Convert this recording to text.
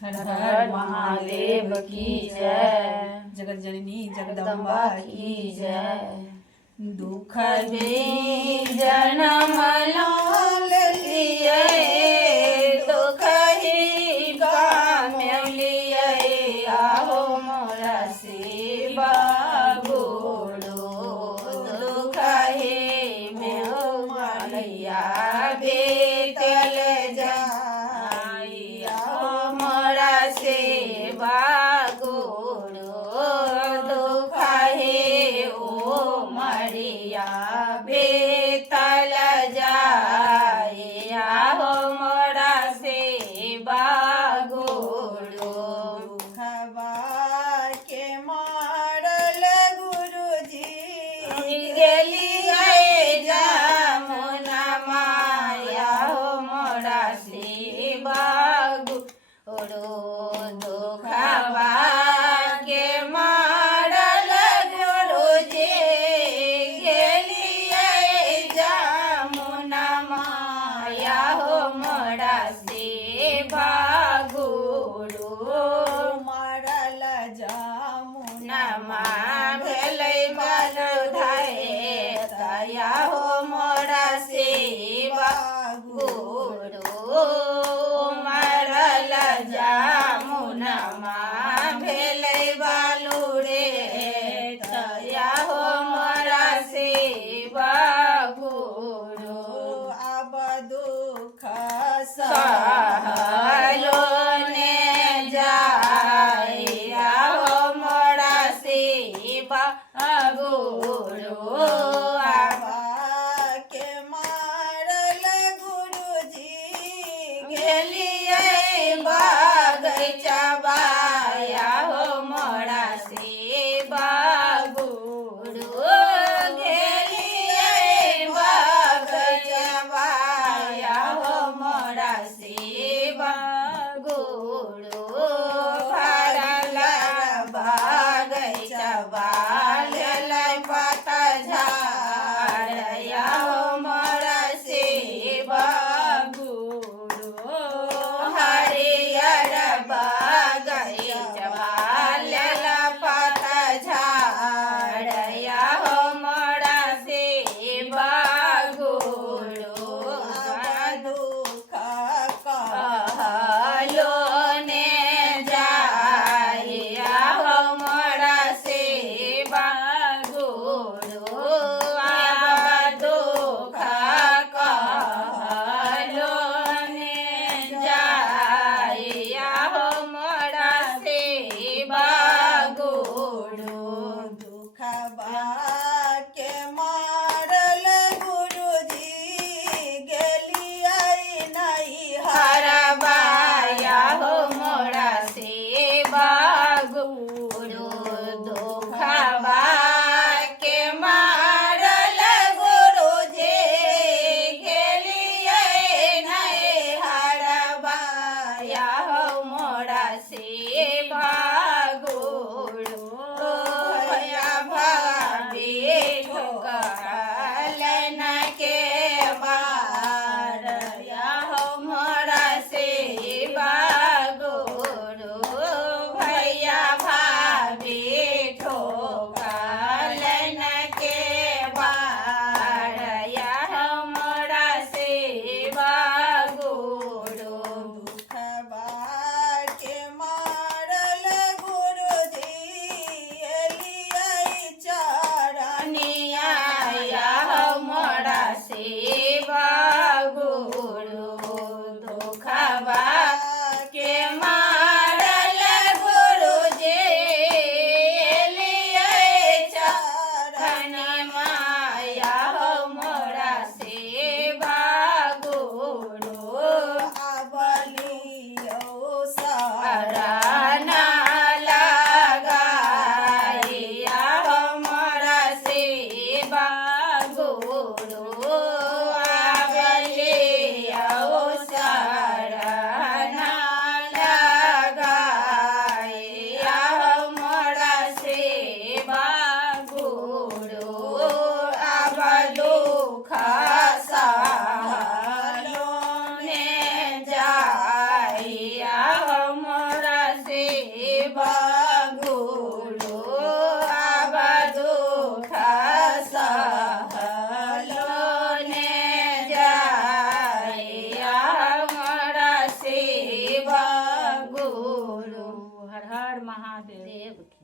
हर हर महादेव की जय। जगत जननी जगदम्बा की जय। दुख भी जन्म लाल लिए, दुख ही काम लिए, आहो मोरा शिवा गुरु। दुख ही में मारिया बेतल जाई, आहो मोरा शिवा गुरु। दुख ही ओ मरिया बेतल जाई, आहो मोरा शिवा गुरु। दुखवा के मारल गुरुजी, गेलिए जमुना माया, हो मोरा शिवा गुरु। दुखवा के मारल गुरुजी, गेलिए जमुना माया, हो मोरा शिवा गुरु। मारल जामुना नमा भेलै बलुधाए, दया हो मोरा शिवा गुरु। मरल जामुनमा भेलै बालुरे, दया हो मोरा शिवा गुरु। अब दुख सहलो ने जाई, आहो मोरा शिवा गुरु। के मारल गुरुजी, गेलिए बगैचा बाया, हो मोरा शिवा गुरु। गेलिए बगैचा बाया, हो मोरा शिवा गुरु। भरल बगैचा बाल पता झाड़या, हो मोरा शिवा गुरु। हरियर बगैचा बाल पता झाड़या, हो मोरा शिवा गुरु। दुख कहलो ने जाई, आहो मोरा शिवा गुरु। दुख कहलो ने जाई, आहो मोरा शिवा गुरु। दुखवा के मारल गुरुजी, गेलिए नहीं हरबाया, हो मोरा शिवा गुरु। दुखवा के मारल गुरुजी, गेलिए नहीं हरबाया, हो मोरा शिवा गुरु। भैया भाभी ठोकरल न के मारया, हो मोरा शिवा गुरु। भैया भाभी ठोकरल न के मारया, हो मोरा शिवा गुरु। दुखवा के मारल મહાદેવ દેવ કી